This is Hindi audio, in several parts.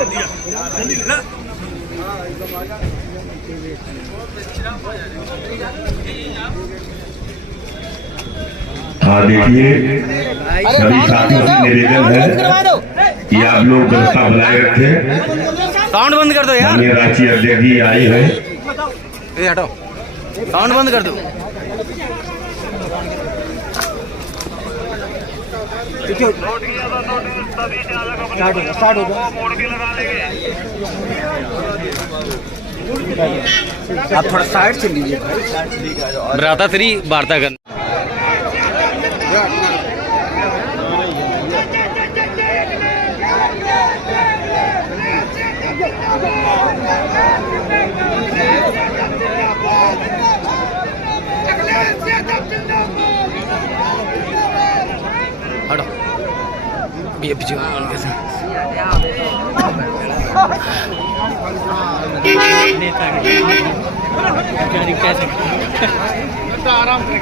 हाँ देखिए, सभी साथियों से निवेदन है कि आप लोग व्यवस्था बनाए रखें। साउंड बंद कर दो यार। माननीय रांची अध्यक्ष जी आई है। ये हटो, साउंड बंद कर दो। स्टार्ट हो गया। आप थोड़ा साइड से लीजिए। भ्राता श्री वार्ता करना। हटो ये पीछे उनके साथ आराम से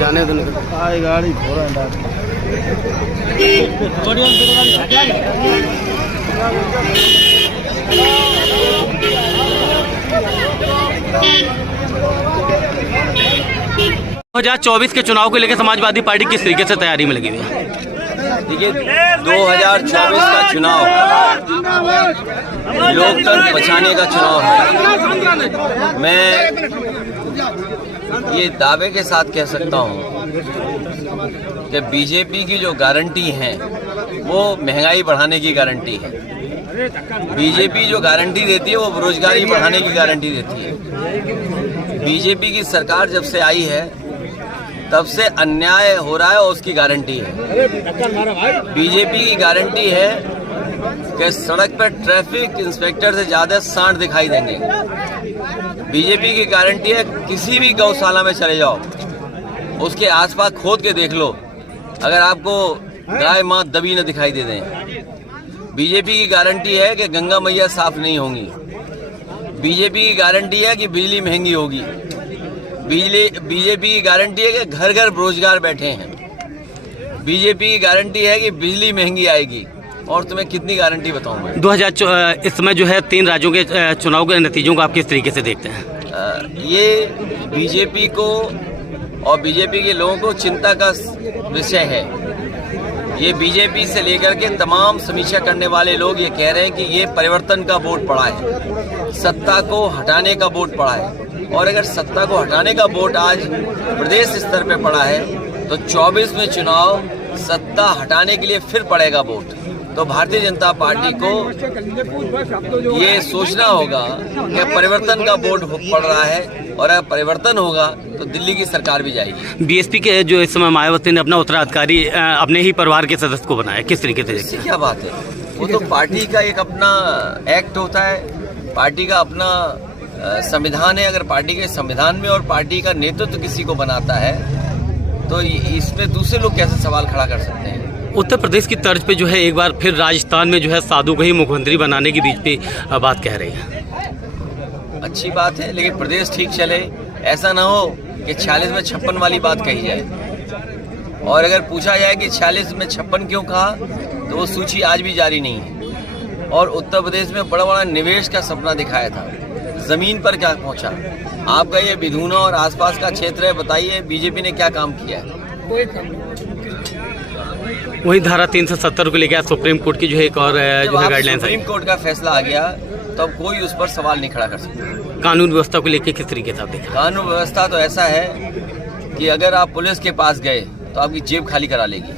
जाने दो गाड़ी और 2024 के चुनाव को लेकर समाजवादी पार्टी किस तरीके से तैयारी में लगी हुई है? देखिए, 2024 का चुनाव लोकतंत्र बचाने का चुनाव है। मैं ये दावे के साथ कह सकता हूँ कि बीजेपी की जो गारंटी है वो महंगाई बढ़ाने की गारंटी है। बीजेपी जो गारंटी देती है वो बेरोजगारी बढ़ाने की गारंटी देती है। बीजेपी की सरकार जब से आई है तब से अन्याय हो रहा है और उसकी गारंटी है। बीजेपी की गारंटी है कि सड़क पर ट्रैफिक इंस्पेक्टर से ज्यादा सांड दिखाई देंगे। बीजेपी की गारंटी है किसी भी गौशाला में चले जाओ, उसके आसपास खोद के देख लो, अगर आपको गाय मां दबी न दिखाई दे दें। बीजेपी की गारंटी है कि गंगा मैया साफ नहीं होंगी। बीजेपी की गारंटी है कि बिजली महंगी होगी। बीजेपी की गारंटी है कि घर घर बेरोजगार बैठे हैं। बीजेपी की गारंटी है कि बिजली महंगी आएगी। और तुम्हें कितनी गारंटी बताऊं मैं? 2000 इस समय जो है 3 राज्यों के चुनाव के नतीजों को आप किस तरीके से देखते हैं? ये बीजेपी को और बीजेपी के लोगों को चिंता का विषय है। ये बीजेपी से लेकर के तमाम समीक्षा करने वाले लोग ये कह रहे हैं कि ये परिवर्तन का वोट पड़ा है, सत्ता को हटाने का वोट पड़ा है। और अगर सत्ता को हटाने का वोट आज प्रदेश स्तर पे पड़ा है तो 24 में चुनाव सत्ता हटाने के लिए फिर पड़ेगा वोट। तो भारतीय जनता पार्टी को ये सोचना होगा कि परिवर्तन का वोट पड़ रहा है और अगर परिवर्तन होगा तो दिल्ली की सरकार भी जाएगी। बीएसपी के जो इस समय मायावती ने अपना उत्तराधिकारी अपने ही परिवार के सदस्य को बनाया, किस तरीके से देखते हैं? क्या बात है, वो तो पार्टी का एक अपना एक्ट होता है, पार्टी का अपना संविधान है। अगर पार्टी के संविधान में और पार्टी का नेतृत्व किसी को बनाता है तो इसमें दूसरे लोग कैसे सवाल खड़ा कर सकते हैं? उत्तर प्रदेश की तर्ज पे जो है एक बार फिर राजस्थान में जो है साधु को ही मुख्यमंत्री बनाने की बीच पे बात कह रही है। अच्छी बात है, लेकिन प्रदेश ठीक चले, ऐसा ना हो कि 46 में 56 वाली बात कही जाए। और अगर पूछा जाए कि 46 में 56 क्यों कहा तो वो सूची आज भी जारी नहीं है। और उत्तर प्रदेश में बड़ा बड़ा निवेश का सपना दिखाया था, जमीन पर क्या पहुंचा? आपका ये विधुना और आसपास का क्षेत्र है, बताइए बीजेपी ने क्या काम किया है? वही धारा 370 को लेकर सुप्रीम कोर्ट की जो है एक और जो है गाइडलाइंस सुप्रीम कोर्ट का फैसला आ गया तो अब कोई उस पर सवाल नहीं खड़ा कर सकता। कानून व्यवस्था को लेकर किस तरीके से आप देखें? कानून व्यवस्था तो ऐसा है कि अगर आप पुलिस के पास गए तो आपकी जेब खाली करा लेगी।